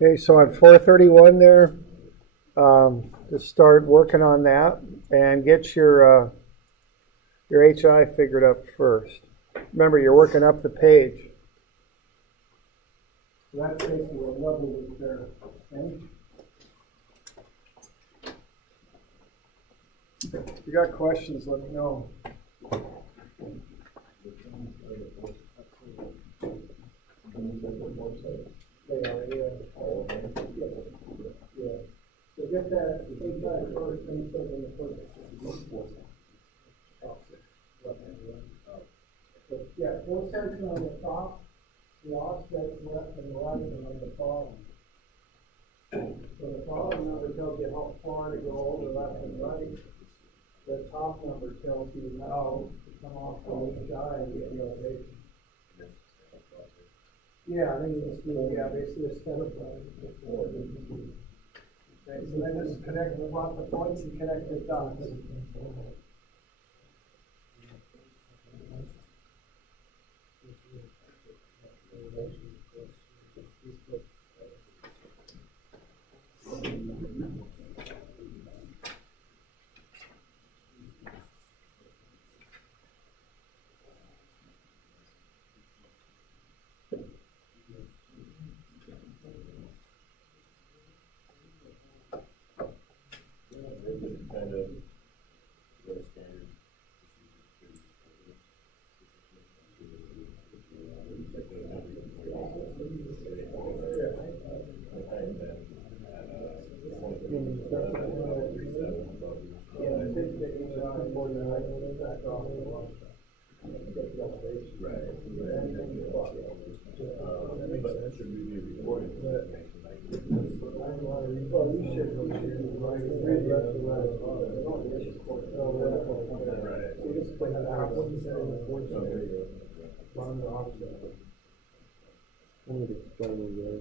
Okay, so on 431 there, just start working on that and get your HI figured up first. Remember, you're working up the page. So that's basically what level is there. Okay? If you got questions, let me know. Yeah. So get that HI first, then start on the first. So, yeah, 4 cents on the top, the offset's left and right and on the bottom. So the bottom number tells you how far to go over left and right. The top number tells you how to come off the HI and get the elevation. Yeah, then you just do, basically a step approach. Okay, so then just connect the points and connect the dots. Kind of the standard. But should we be recording this information? Well, you should read left to right. Right. So you just put that out. What is that in the fourth? On the offset. I'm going to explain it there.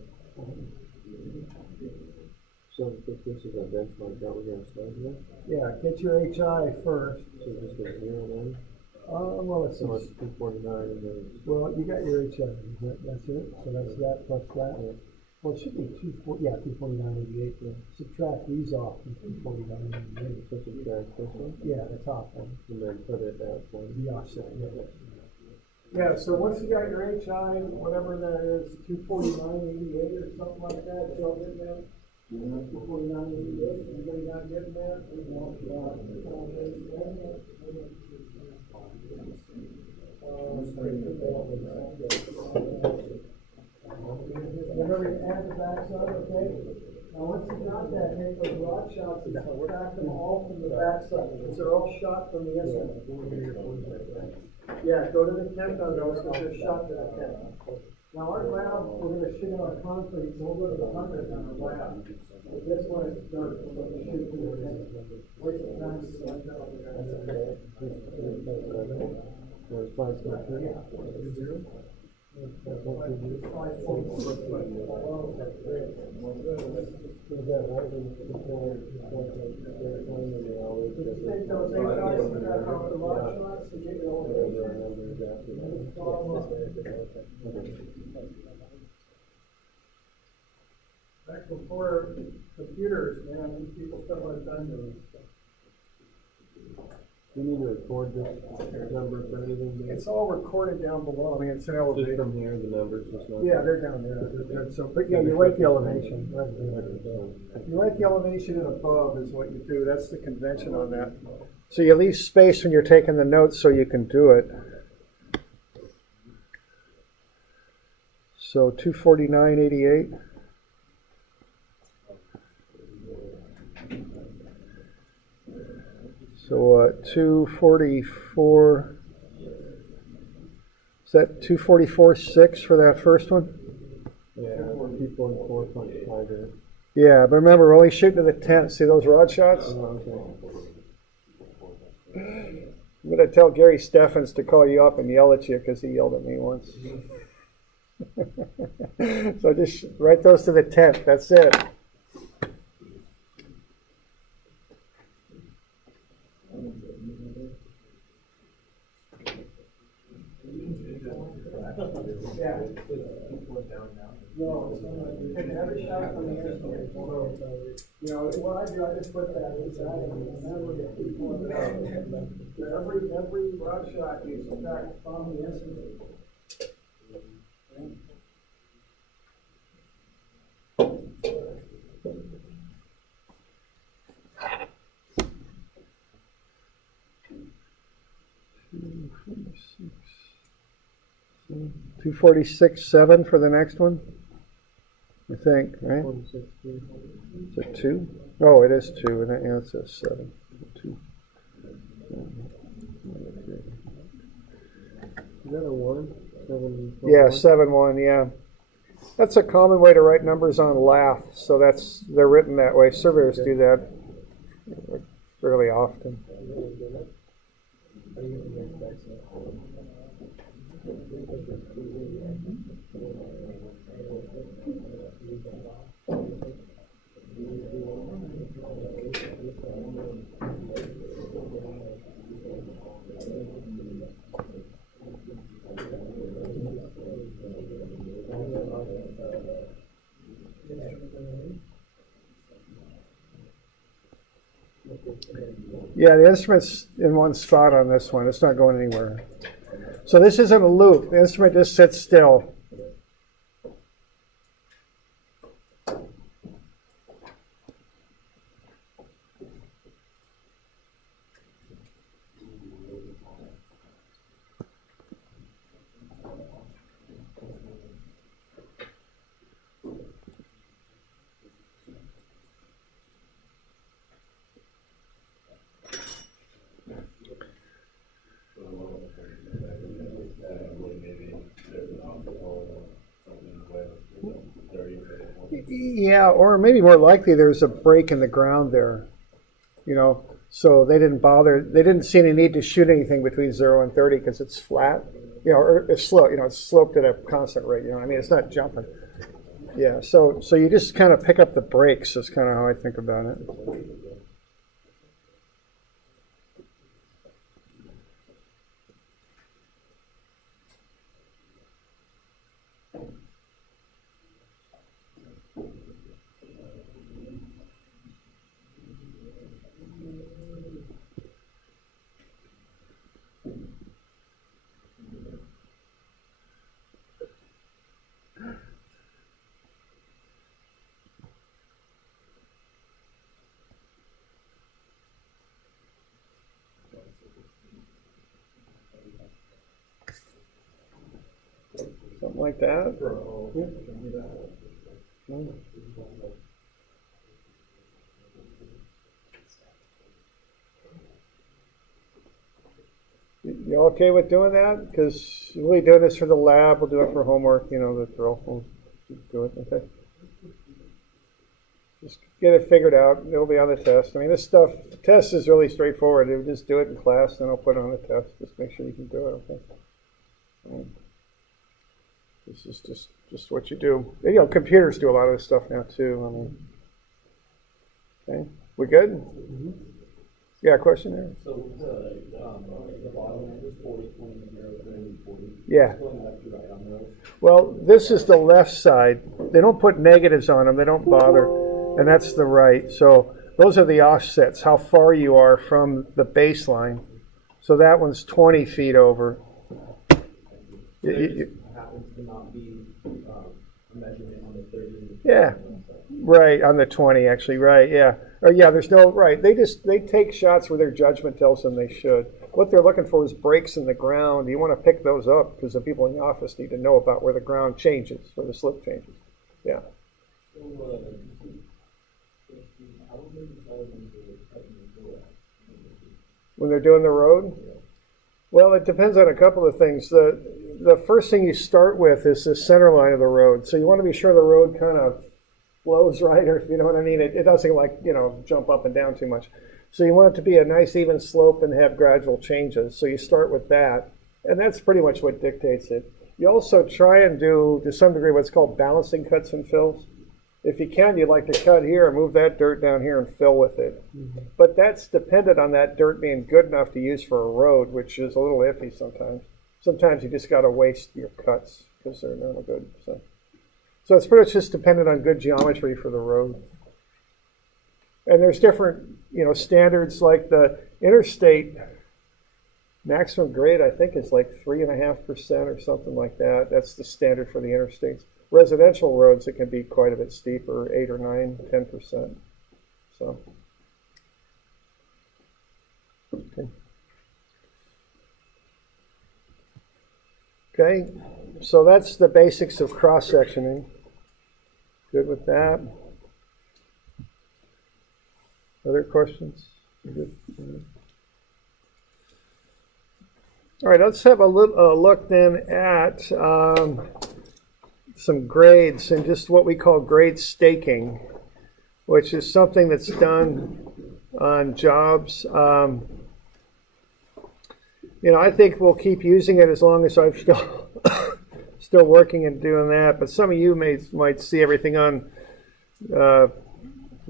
So if this is a benchmark that we're going to start with? Yeah, get your HI first. So just a 0 then? Well, let's see. So it's 249 and then it's... Well, you got your HI. That's it. So that's that plus that. Yeah. Well, it should be 249.88. Yeah. Subtract these off from 249.88. So subtract this one? Yeah, the top one. And then put it at one. The offset. Yeah. Yeah. So once you got your HI, whatever that is, 249.88 or something like that, Joe, getting that? 249.88. Anybody not getting that? Remember to add the backside, okay? Now once you got that, take those rod shots and subtract them all from the backside, because they're all shot from the inside. Yeah, go to the tent on those, because they're shot to the tent. Now our lab, we're going to shoot on concrete, so we'll go to the 100 on our lab. But this one is dirt, so we shoot to the tent. Wait till time to select out. There's 5.3. Back before computers, man, these people spent a lot of time doing this stuff. Do you need to record this number for anything? It's all recorded down below. I mean, it's an Just elevation. from here, the numbers, just not... Yeah, they're down there. So, but yeah, you write the elevation. Right there. You write the elevation and above is what you do. That's the convention on that. So you leave space when you're taking the notes so you can do it. So 249.88. So 244. Is that 244.6 for that first one? Yeah, 2.4.5 there. Yeah, but remember, we're only shooting to the tent. See those rod shots? Oh, okay. I'm going to tell Gary Steffens to call you up and yell at you because he yelled at me once. So just write those to the tent. That's it. Yeah. No, it's not. And every shot from the instrument, you know, what I do, I just put that inside and remember to keep pulling it out. Every rod shot you subtract from the instrument. Okay. Two 46.7 for the next one, I think, right? 46, yeah. Is it 2? Oh, it is 2, and yeah, it says 7. 2. Is that a 1? 7? Yeah, 7-1, yeah. That's a common way to write numbers on lath, so they're written that way. Surveyors do that fairly often. Yeah, the instrument's in one spot on this one. It's not going anywhere. So this isn't a loop. The instrument just sits still. Yeah, or maybe more likely there's a break in the ground there, you know, so they didn't see any need to shoot anything between 0 and 30 because it's flat, you know, or it's slow, you know, it's sloped at a constant rate, you know what I mean? It's not jumping. Yeah, so you just kind of pick up the breaks is kind of how I think about it. Something like that. Yeah. You okay with doing that? Because we'll be doing this for the lab. We'll do it for homework. You know the drill. We'll do it. Okay. Just get it figured out. It'll be on the test. I mean, this stuff. The test is really straightforward. We'll just do it in class, then I'll put it on the test. Just make sure you can do it. Okay. This is just what you do. You know, computers do a lot of this stuff now too. I mean, okay, we good? Mm-hmm. Yeah, question there. So the bottom end is 40, 20, 0, 30, 40. Yeah. Going left to right on those. Well, this is the left side. They don't put negatives on them. They don't bother, and that's the right. So those are the offsets. How far you are from the baseline. So that one's 20 feet over. Happens to not be a measurement on the 30. Yeah, right, on the 20 actually, right, yeah. Or yeah, there's no, right, they take shots where their judgment tells them they should. What they're looking for is breaks in the ground. You want to pick those up because the people in the office need to know about where the ground changes, where the slope changes. Yeah. So, When they're doing the road? Well, it depends on a couple of things. The first thing you start with is the center line of the road. So you want to be sure the road kind of flows right, or if you know what I mean. It doesn't like, you know, jump up and down too much. So you want it to be a nice even slope and have gradual changes. So you start with that, and that's pretty much what dictates it. You also try and do, to some degree, what's called balancing cuts and fills. If you can, you'd like to cut here and move that dirt down here and fill with it. Mm-hmm. But that's dependent on that dirt being good enough to use for a road, which is a little iffy sometimes. sometimes you just got to waste your cuts because they're no good. So it's pretty much just dependent on good geometry for the road. And there's different, standards, like the interstate maximum grade, I think, is like 3.5% or something like that. That's the standard for the interstates. Residential roads, it can be quite a bit steeper, 8 or 9, 10%. So, okay, so that's the basics of cross-sectioning. Good with that? Other questions? Good. All right, let's have a look then at some grades and just what we call grade staking, which is something that's done on jobs. I think we'll keep using it as long as I'm still working and doing that. But some of you might see everything on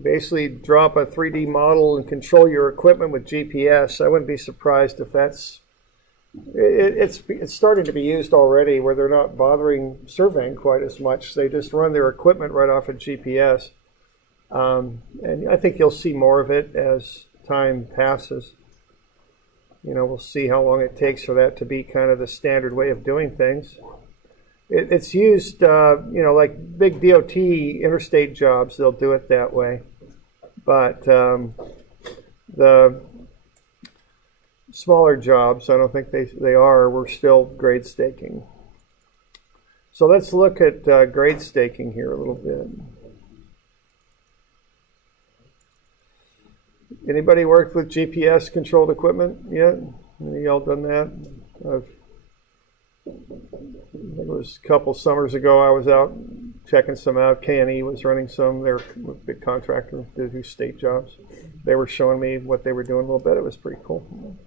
basically drop a 3D model and control your equipment with GPS. I wouldn't be surprised if it's starting to be used already, where they're not bothering surveying quite as much. They just run their equipment right off of GPS. And I think you'll see more of it as time passes. We'll see how long it takes for that to be kind of the standard way of doing things. It's used, like big DOT interstate jobs, they'll do it that way. But the smaller jobs, I don't think they are. We're still grade staking. So let's look at grade staking here a little bit. Anybody worked with GPS controlled equipment yet? Any y'all done that? I think it was a couple summers ago. I was out checking some out. K&E was running some. They're a big contractor. They do state jobs. They were showing me what they were doing a little bit. It was pretty cool.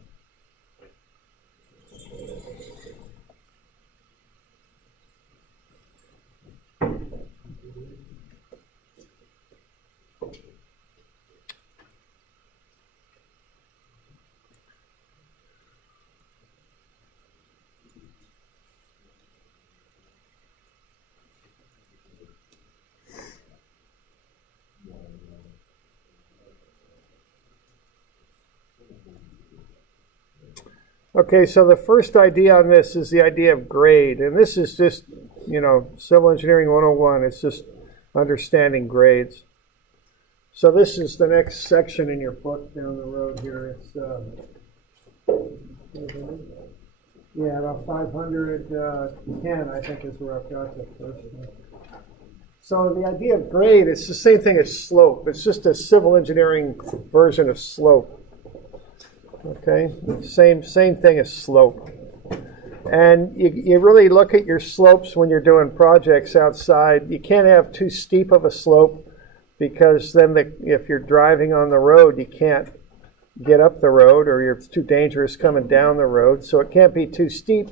Okay, so the first idea on this is the idea of grade. And this is just, Civil Engineering 101. It's just understanding grades. So this is the next section in your book down the road here. It's, about 510, I think, is where I've got the first one. So the idea of grade, it's the same thing as slope. It's just a civil engineering version of slope. Okay, same thing as slope. And you really look at your slopes when you're doing projects outside. You can't have too steep of a slope, because then if you're driving on the road, you can't get up the road, or it's too dangerous coming down the road. So it can't be too steep,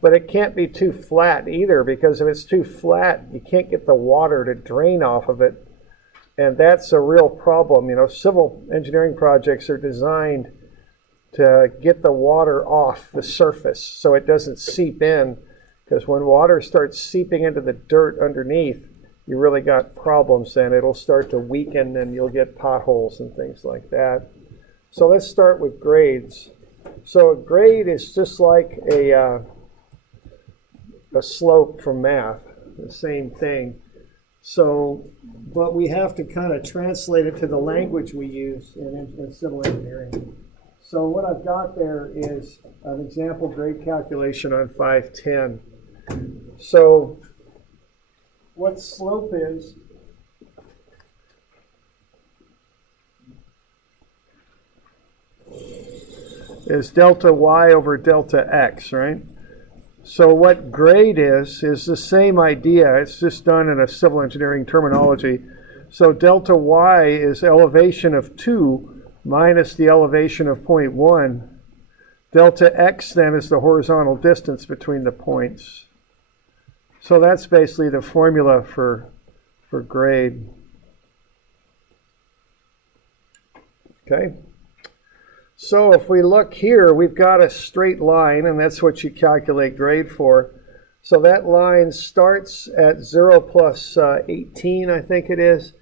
but it can't be too flat either, because if it's too flat, you can't get the water to drain off of it. And that's a real problem. Civil engineering projects are designed to get the water off the surface so it doesn't seep in, because when water starts seeping into the dirt underneath, you really got problems then. It'll start to weaken and you'll get potholes and things like that. So let's start with grades. So a grade is just like a slope from math, the same thing. So, but we have to kind of translate it to the language we use in civil engineering. So what I've got there is an example grade calculation on 510. So what slope is delta y over delta x, right? So what grade is the same idea. It's just done in a civil engineering terminology. So delta y is elevation of 2 minus the elevation of 0.1. Delta x then is the horizontal distance between the points. So that's basically the formula for grade. Okay. So if we look here, we've got a straight line, and that's what you calculate grade for. So that line starts at 0 plus 18, I think it is,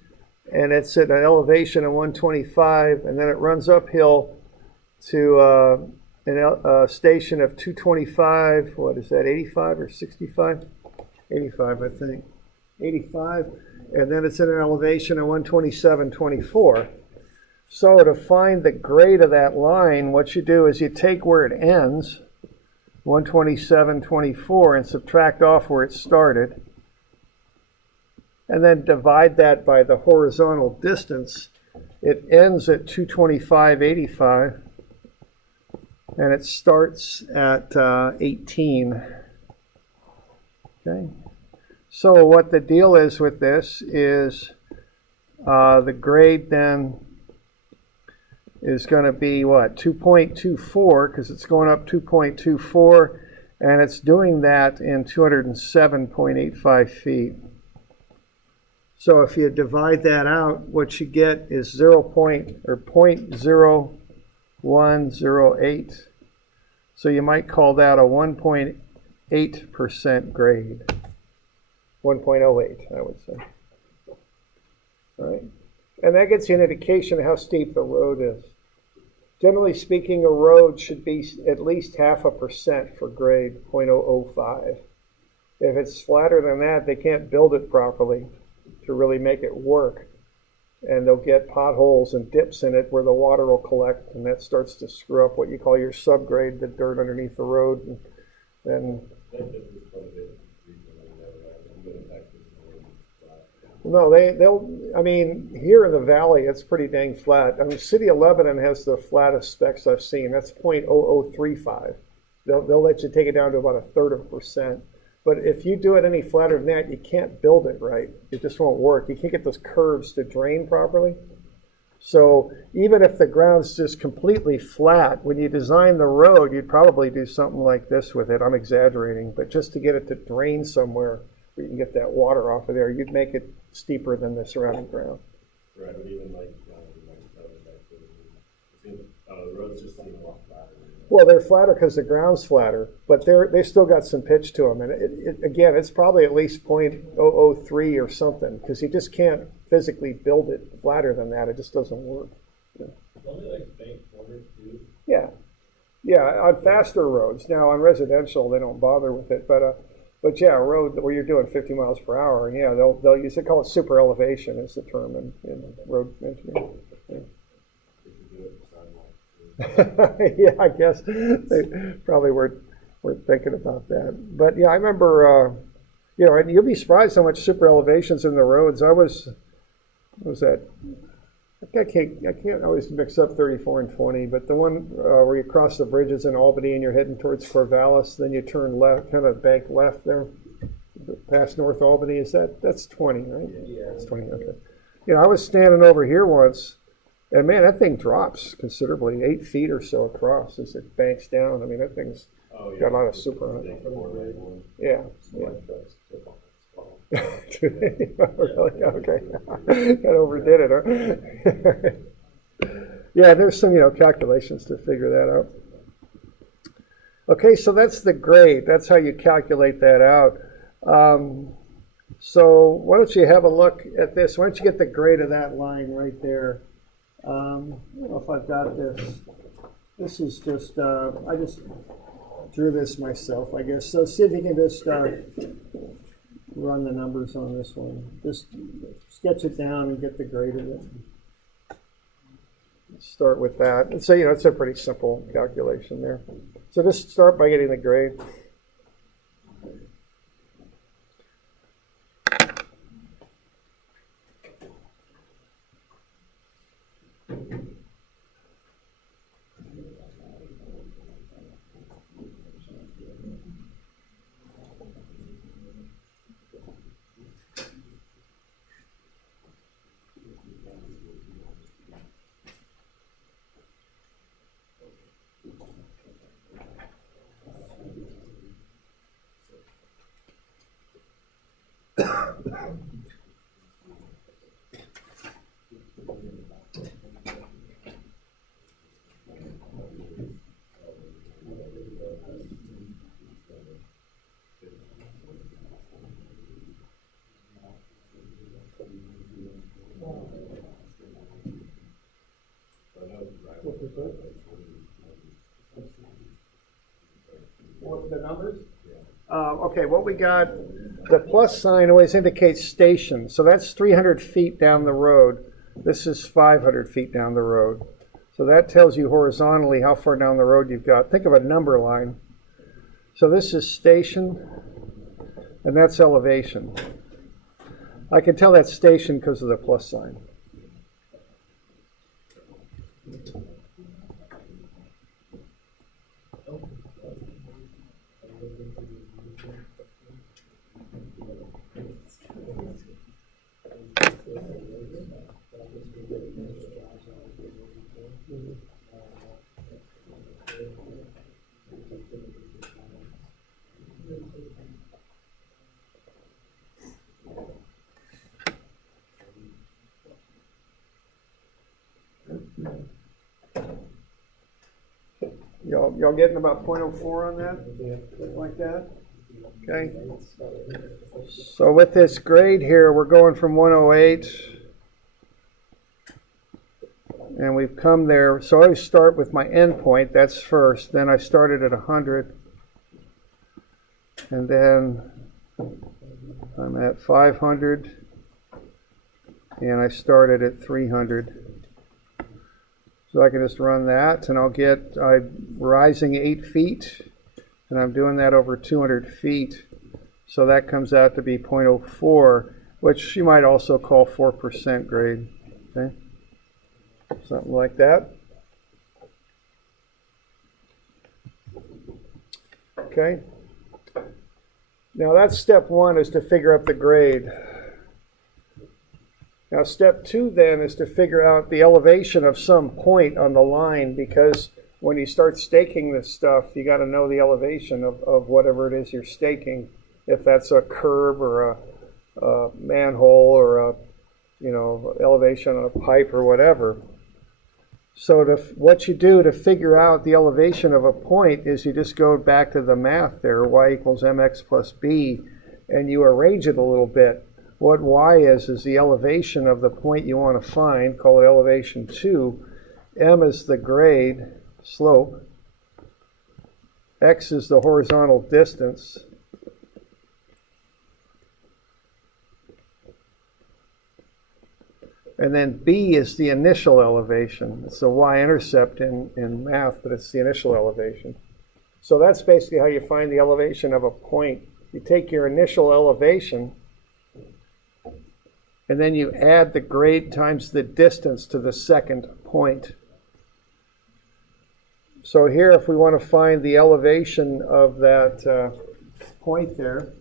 and it's at an elevation of 125, and then it runs uphill to a station of 225. What is that, 85 or 65? 85, I think. 85, and then it's at an elevation of 127.24. So to find the grade of that line, what you do is you take where it ends, 127.24, and subtract off where it started, and then divide that by the horizontal distance. It ends at 225.85, and it starts at 18. Okay. So what the deal is with this is the grade then is going to be what, 2.24, because it's going up 2.24, and it's doing that in 207.85 feet. So if you divide that out, what you get is 0.0108. So you might call that a 1.8% grade. 1.08, I would say. All right. And that gets you an indication of how steep the road is. Generally speaking, a road should be at least 0.5% for grade, 0.005. If it's flatter than that, they can't build it properly to really make it work. And they'll get potholes and dips in it where the water will collect, and that starts to screw up what you call your subgrade, the dirt underneath the road. And no, I mean, here in the valley, it's pretty dang flat. I mean, City of Lebanon has the flattest specs I've seen. That's 0.0035. They'll let you take it down to about 1/3%. But if you do it any flatter than that, you can't build it right. It just won't work. You can't get those curves to drain properly. So even if the ground's just completely flat, when you design the road, you'd probably do something like this with it. I'm exaggerating, but just to get it to drain somewhere where you can get that water off of there, you'd make it steeper than the surrounding ground. Right, but even like the roads just seem a lot flatter. Well, they're flatter because the ground's flatter, but they've still got some pitch to them. And again, it's probably at least 0.003 or something, because you just can't physically build it flatter than that. It just doesn't work. Yeah. Only like bank corners too. Yeah, on faster roads. Now on residential, they don't bother with it, but yeah, a road where you're doing 50 miles per hour, and yeah, they'll use it. Call it super elevation is the term in road engineering. Yeah. Yeah, I guess they probably weren't thinking about that. But yeah, I remember, and you'll be surprised how much super elevations in the roads. I can't always mix up 34 and 20, but the one where you cross the bridges in Albany and you're heading towards Corvallis, then you turn left, kind of bank left there, past North Albany. That's 20, right? Yeah. It's 20, okay. I was standing over here once, and man, that thing drops considerably, 8 feet or so across as it banks down. I mean, that thing's got a lot of super on it. Yeah. Really? Okay. Kind of overdid it, huh? Yeah, there's some, calculations to figure that out. Okay, so that's the grade. That's how you calculate that out. So why don't you have a look at this? Why don't you get the grade of that line right there? I don't know if I've got this. This is just, I just drew this myself, I guess. So see if you can just run the numbers on this one. Just sketch it down and get the grade of it. Start with that. And so, it's a pretty simple calculation there. So just start by getting the grade. What, the numbers? Okay, what we got, the plus sign always indicates station. So that's 300 feet down the road. This is 500 feet down the road. So that tells you horizontally how far down the road you've got. Think of a number line. So this is station, and that's elevation. I can tell that's station because of the plus sign. Y'all getting about 0.04 on that? Something like that? Okay. So with this grade here, we're going from 108. And we've come there. So I always start with my end point. That's first. Then I started at 100. And then I'm at 500. And I started at 300. So I can just run that, and I'm rising 8 feet, and I'm doing that over 200 feet. So that comes out to be 0.04, which you might also call 4% grade. Okay, something like that. Okay. Now that's step one, is to figure out the grade. Now step two then is to figure out the elevation of some point on the line, because when you start staking this stuff, you got to know the elevation of whatever it is you're staking. If that's a curb or a manhole or a elevation on a pipe or whatever. So what you do to figure out the elevation of a point is you just go back to the math there, y equals mx plus b, and you arrange it a little bit. What y is the elevation of the point you want to find, call it elevation 2. M is the grade, slope. X is the horizontal distance. And then B is the initial elevation. It's the y-intercept in math, but it's the initial elevation. So that's basically how you find the elevation of a point. You take your initial elevation, and then you add the grade times the distance to the second point. So here, if we want to find the elevation of that point there,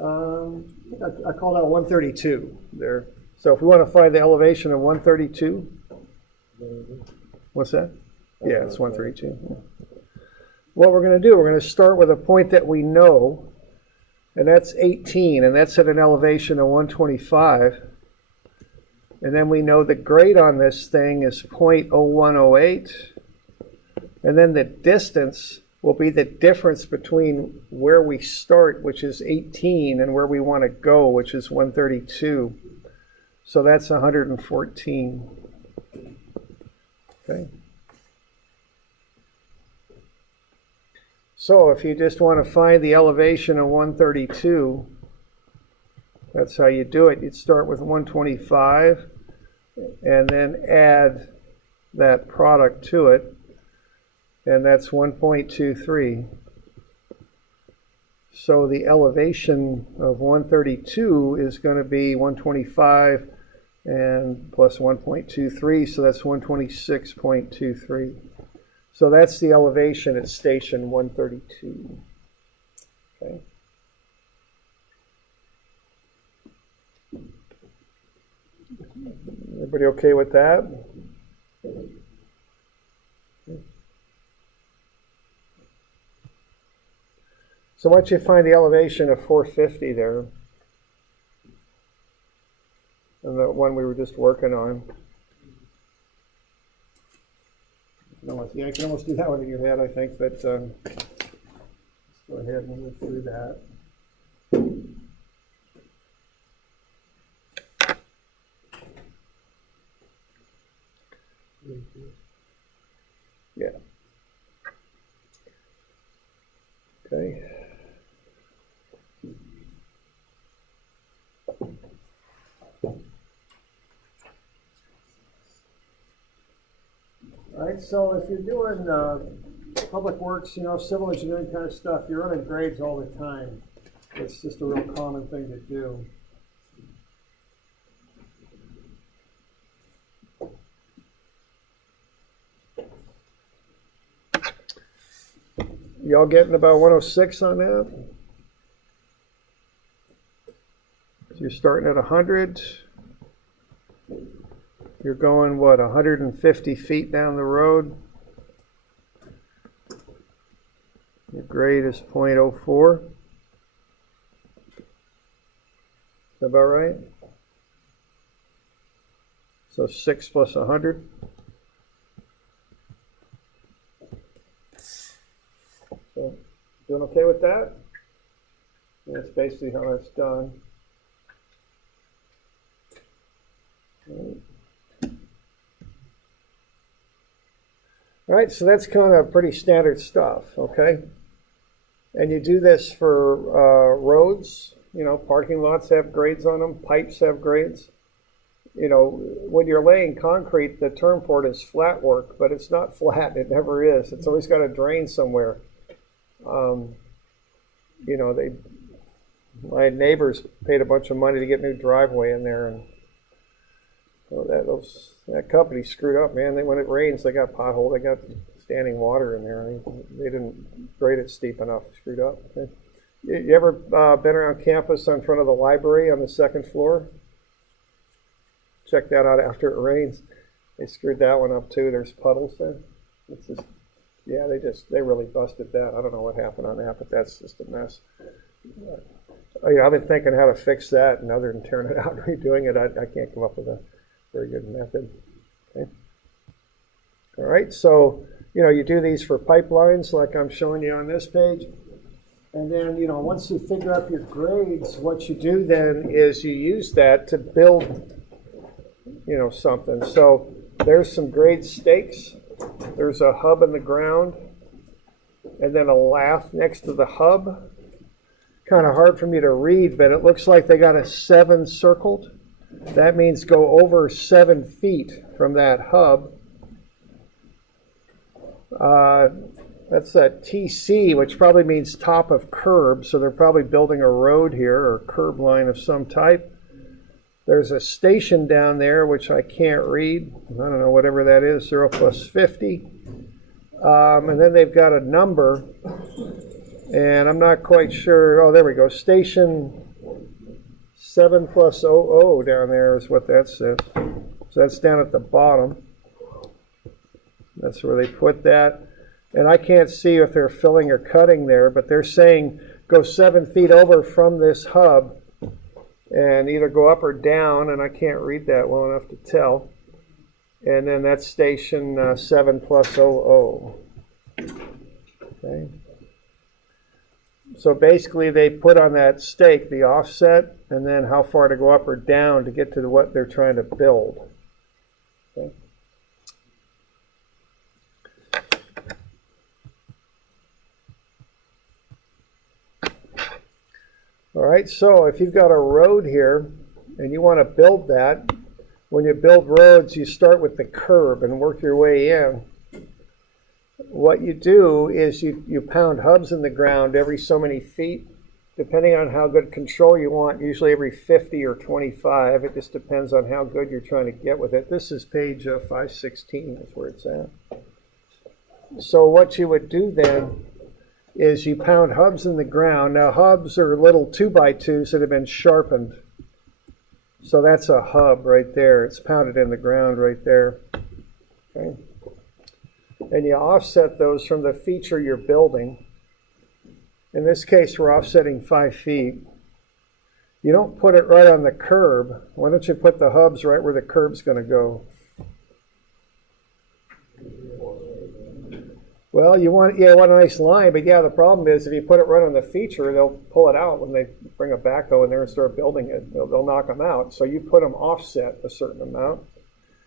I called out 132 there. So if we want to find the elevation of 132, what's that? Yeah, it's 132. Yeah. What we're going to do, we're going to start with a point that we know, and that's 18, and that's at an elevation of 125. And then we know the grade on this thing is 0.0108, and then the distance will be the difference between where we start, which is 18, and where we want to go, which is 132. So that's 114. Okay. So if you just want to find the elevation of 132, that's how you do it. You'd start with 125 and then add that product to it, and that's 1.23. So the elevation of 132 is going to be 125 and plus 1.23, so that's 126.23. So that's the elevation at station 132. Okay. Everybody okay with that? So once you find the elevation of 450 there, and the one we were just working on, yeah, you can almost do that one in your head, I think, but let's go ahead and move through that. Yeah. Okay. All right, so if you're doing public works, civil engineering kind of stuff, you're running grades all the time. It's just a real common thing to do. Y'all getting about 106 on that? So you're starting at 100. You're going, what, 150 feet down the road? Your grade is 0.04. Is that about right? So 6 plus 100. So, doing okay with that? That's basically how that's done. All right, so that's kind of pretty standard stuff, okay? And you do this for roads, parking lots have grades on them, pipes have grades. When you're laying concrete, the term for it is flat work, but it's not flat, it never is. It's always got to drain somewhere. My neighbors paid a bunch of money to get a new driveway in there, and that company screwed up, man. When it rains, they got potholed, they got standing water in there. They didn't grade it steep enough, screwed up. Okay. You ever been around campus in front of the library on the second floor? Check that out after it rains. They screwed that one up too. There's puddles there. It's just, yeah, they really busted that. I don't know what happened on that, but that's just a mess. I've been thinking how to fix that, and other than tearing it out and redoing it, I can't come up with a very good method. Okay. All right, so you do these for pipelines like I'm showing you on this page. And then, once you figure out your grades, what you do then is you use that to build, something. So there's some grade stakes. There's a hub in the ground, and then a lath next to the hub. Kind of hard for me to read, but it looks like they got a 7 circled. That means go over 7 feet from that hub. That's a TC, which probably means top of curb, so they're probably building a road here or curb line of some type. There's a station down there, which I can't read. I don't know, whatever that is, 0 plus 50. And then they've got a number, and I'm not quite sure. Oh, there we go. Station 7 plus 00 down there is what that says. So that's down at the bottom. That's where they put that. And I can't see if they're filling or cutting there, but they're saying go 7 feet over from this hub and either go up or down, and I can't read that well enough to tell. And then that's station 7 plus 00. Okay. So basically they put on that stake the offset and then how far to go up or down to get to what they're trying to build. Okay. All right, so if you've got a road here and you want to build that, when you build roads, you start with the curb and work your way in. What you do is you pound hubs in the ground every so many feet, depending on how good control you want, usually every 50 or 25. It just depends on how good you're trying to get with it. This is page 516 is where it's at. So what you would do then is you pound hubs in the ground. Now hubs are little 2x2s that have been sharpened. So that's a hub right there. It's pounded in the ground right there. Okay. And you offset those from the feature you're building. In this case, we're offsetting 5 feet. You don't put it right on the curb. Why don't you put the hubs right where the curb's going to go? Well, you want a nice line, but the problem is if you put it right on the feature, they'll pull it out when they bring a backhoe in there and start building it. They'll knock them out. So you put them offset a certain amount.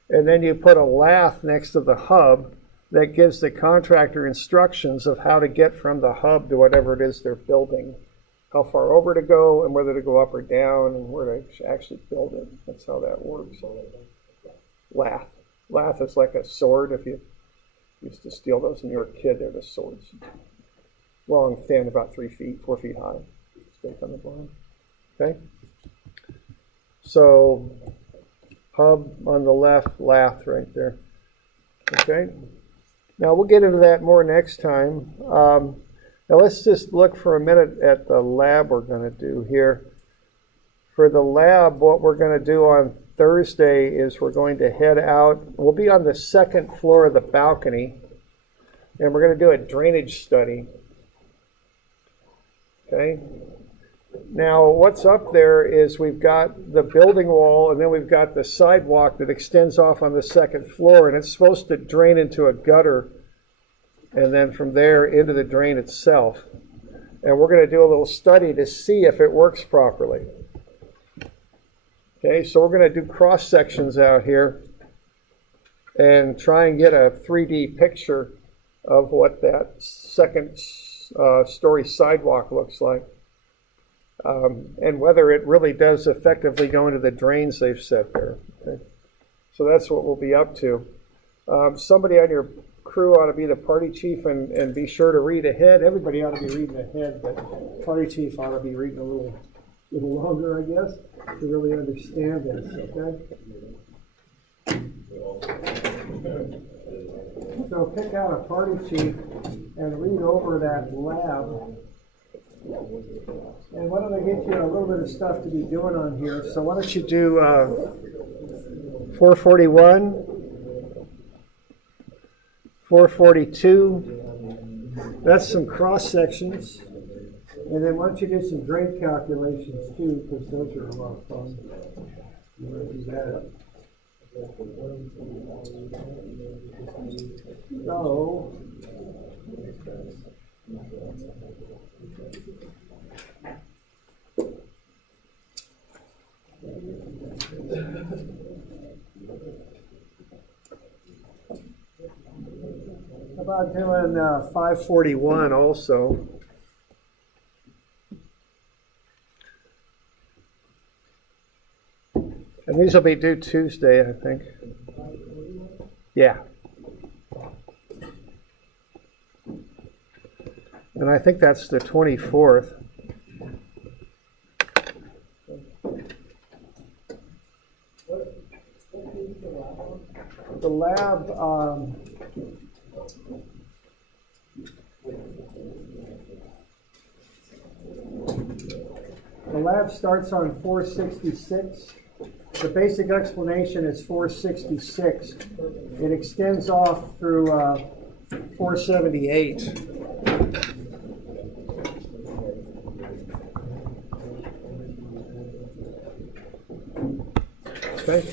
And then you put a lath next to the hub that gives the contractor instructions of how to get from the hub to whatever it is they're building, how far over to go and whether to go up or down and where to actually build it. That's how that works. Lath. Lath is like a sword. If you used to steal those when you were a kid, they're the swords. Long, thin, about 3 feet, 4 feet high. Stake on the bottom. Okay? So, hub on the left, lath right there. Okay? Now, we'll get into that more next time. Now, let's just look for a minute at the lab we're going to do here. For the lab, what we're going to do on Thursday is we're going to head out. We'll be on the second floor of the balcony, and we're going to do a drainage study. Okay? Now, what's up there is we've got the building wall, and then we've got the sidewalk that extends off on the second floor, and it's supposed to drain into a gutter, and then from there into the drain itself. And we're going to do a little study to see if it works properly. Okay, so we're going to do cross sections out here and try and get a 3D picture of what that second story sidewalk looks like. And whether it really does effectively go into the drains they've set there. Okay? So that's what we'll be up to. Somebody on your crew ought to be the party chief and be sure to read ahead. Everybody ought to be reading ahead, but party chief ought to be reading a little longer, I guess, to really understand this, okay? So pick out a party chief and read over that lab. And why don't I get you a little bit of stuff to be doing on here? So why don't you do 441, 442. That's some cross sections. And then why don't you do some drain calculations too, because those are a lot of fun. You want to do that. So, how about doing 541 also? And these will be due Tuesday, I think. Yeah. And I think that's the 24th. The lab, starts on 466. The basic explanation is 466. It extends off through 478. Okay.